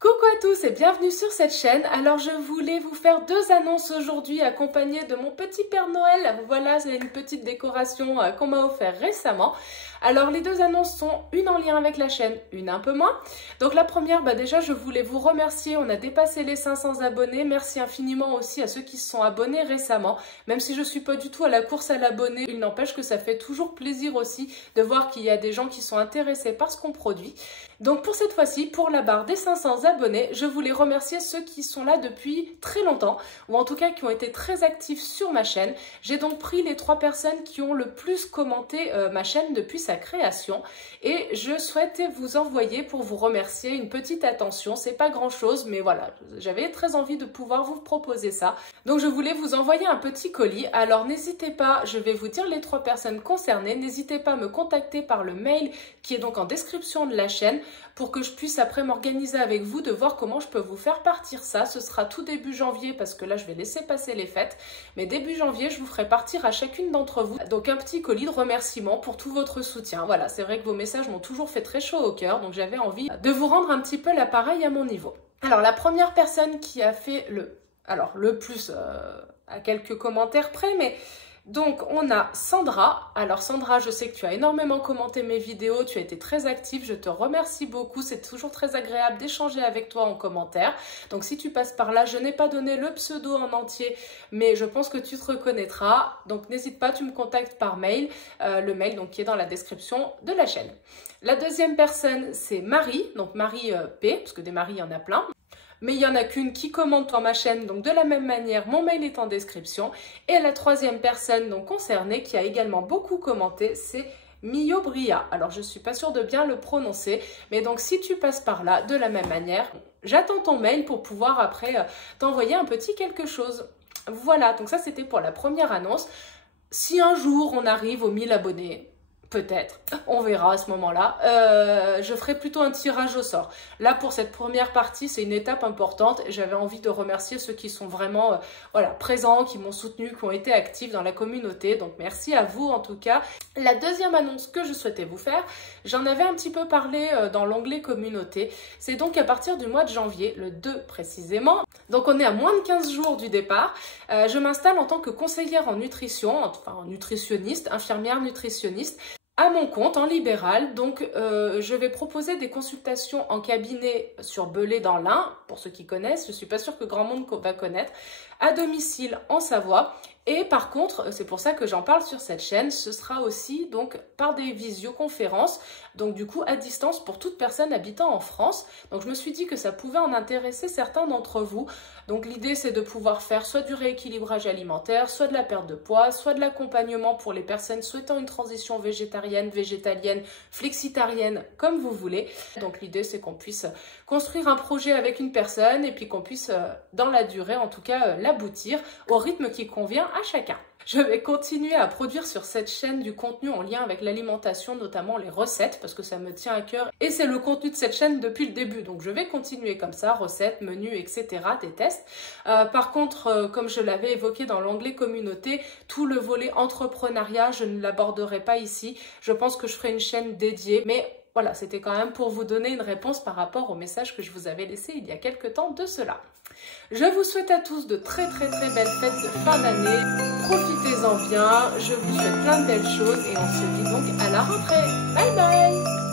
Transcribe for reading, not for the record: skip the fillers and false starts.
Coucou à tous et bienvenue sur cette chaîne. Alors je voulais vous faire deux annonces aujourd'hui accompagnées de mon petit Père Noël. Voilà, c'est une petite décoration qu'on m'a offert récemment. Alors les deux annonces sont une en lien avec la chaîne, une un peu moins. Donc la première, déjà je voulais vous remercier, on a dépassé les 500 abonnés. Merci infiniment aussi à ceux qui se sont abonnés récemment. Même si je suis pas du tout à la course à l'abonné, il n'empêche que ça fait toujours plaisir aussi de voir qu'il y a des gens qui sont intéressés par ce qu'on produit. Donc pour cette fois-ci, pour la barre des 500 abonnés, je voulais remercier ceux qui sont là depuis très longtemps, ou en tout cas qui ont été très actifs sur ma chaîne. J'ai donc pris les 3 personnes qui ont le plus commenté ma chaîne depuis sa création, et je souhaitais vous envoyer pour vous remercier une petite attention. C'est pas grand chose, mais voilà, j'avais très envie de pouvoir vous proposer ça. Donc je voulais vous envoyer un petit colis. Alors n'hésitez pas, je vais vous dire les 3 personnes concernées, n'hésitez pas à me contacter par le mail qui est donc en description de la chaîne, pour que je puisse après m'organiser avec vous de voir comment je peux vous faire partir ça. Ce sera tout début janvier parce que là je vais laisser passer les fêtes, mais début janvier je vous ferai partir à chacune d'entre vous donc un petit colis de remerciement pour tout votre soutien. Voilà, c'est vrai que vos messages m'ont toujours fait très chaud au cœur, donc j'avais envie de vous rendre un petit peu l'appareil à mon niveau. Alors la première personne qui a fait le plus à quelques commentaires près, mais donc on a Sandra. Alors Sandra, je sais que tu as énormément commenté mes vidéos, tu as été très active, je te remercie beaucoup, c'est toujours très agréable d'échanger avec toi en commentaire. Donc si tu passes par là, je n'ai pas donné le pseudo en entier, mais je pense que tu te reconnaîtras. Donc n'hésite pas, tu me contactes par mail, le mail donc, qui est dans la description de la chaîne. La deuxième personne, c'est Marie, donc Marie P, parce que des Marie, il y en a plein. Mais il n'y en a qu'une qui commente dans ma chaîne, donc de la même manière, mon mail est en description. Et la troisième personne donc concernée, qui a également beaucoup commenté, c'est Mio Bria. Alors je ne suis pas sûre de bien le prononcer, mais donc si tu passes par là, de la même manière, j'attends ton mail pour pouvoir après t'envoyer un petit quelque chose. Voilà, donc ça c'était pour la première annonce. Si un jour on arrive aux 1000 abonnés, peut-être, on verra à ce moment-là. Je ferai plutôt un tirage au sort. Là, pour cette première partie, c'est une étape importante. J'avais envie de remercier ceux qui sont vraiment présents, qui m'ont soutenu, qui ont été actifs dans la communauté. Donc, merci à vous en tout cas. La deuxième annonce que je souhaitais vous faire, j'en avais un petit peu parlé dans l'onglet communauté. C'est donc à partir du mois de janvier, le 2 précisément. Donc, on est à moins de 15 jours du départ. Je m'installe en tant que conseillère en nutrition, enfin nutritionniste, infirmière nutritionniste, à mon compte en libéral. Donc je vais proposer des consultations en cabinet sur Belay dans l'Ain, pour ceux qui connaissent, je ne suis pas sûre que grand monde va connaître, à domicile en Savoie. Et par contre, c'est pour ça que j'en parle sur cette chaîne, ce sera aussi donc par des visioconférences, donc du coup à distance pour toute personne habitant en France. Donc je me suis dit que ça pouvait en intéresser certains d'entre vous. Donc l'idée c'est de pouvoir faire soit du rééquilibrage alimentaire, soit de la perte de poids, soit de l'accompagnement pour les personnes souhaitant une transition végétarienne, végétalienne, flexitarienne, comme vous voulez. Donc l'idée c'est qu'on puisse construire un projet avec une personne et puis qu'on puisse dans la durée en tout cas l'aboutir au rythme qui convient à chacun. Je vais continuer à produire sur cette chaîne du contenu en lien avec l'alimentation, notamment les recettes, parce que ça me tient à cœur et c'est le contenu de cette chaîne depuis le début. Donc je vais continuer comme ça, recettes, menus, etc., des tests. Par contre, comme je l'avais évoqué dans l'onglet communauté, tout le volet entrepreneuriat, je ne l'aborderai pas ici. Je pense que je ferai une chaîne dédiée, mais voilà, c'était quand même pour vous donner une réponse par rapport au message que je vous avais laissé il y a quelques temps de cela. Je vous souhaite à tous de très belles fêtes de fin d'année. Profitez-en bien, je vous souhaite plein de belles choses et on se dit donc à la rentrée. Bye bye!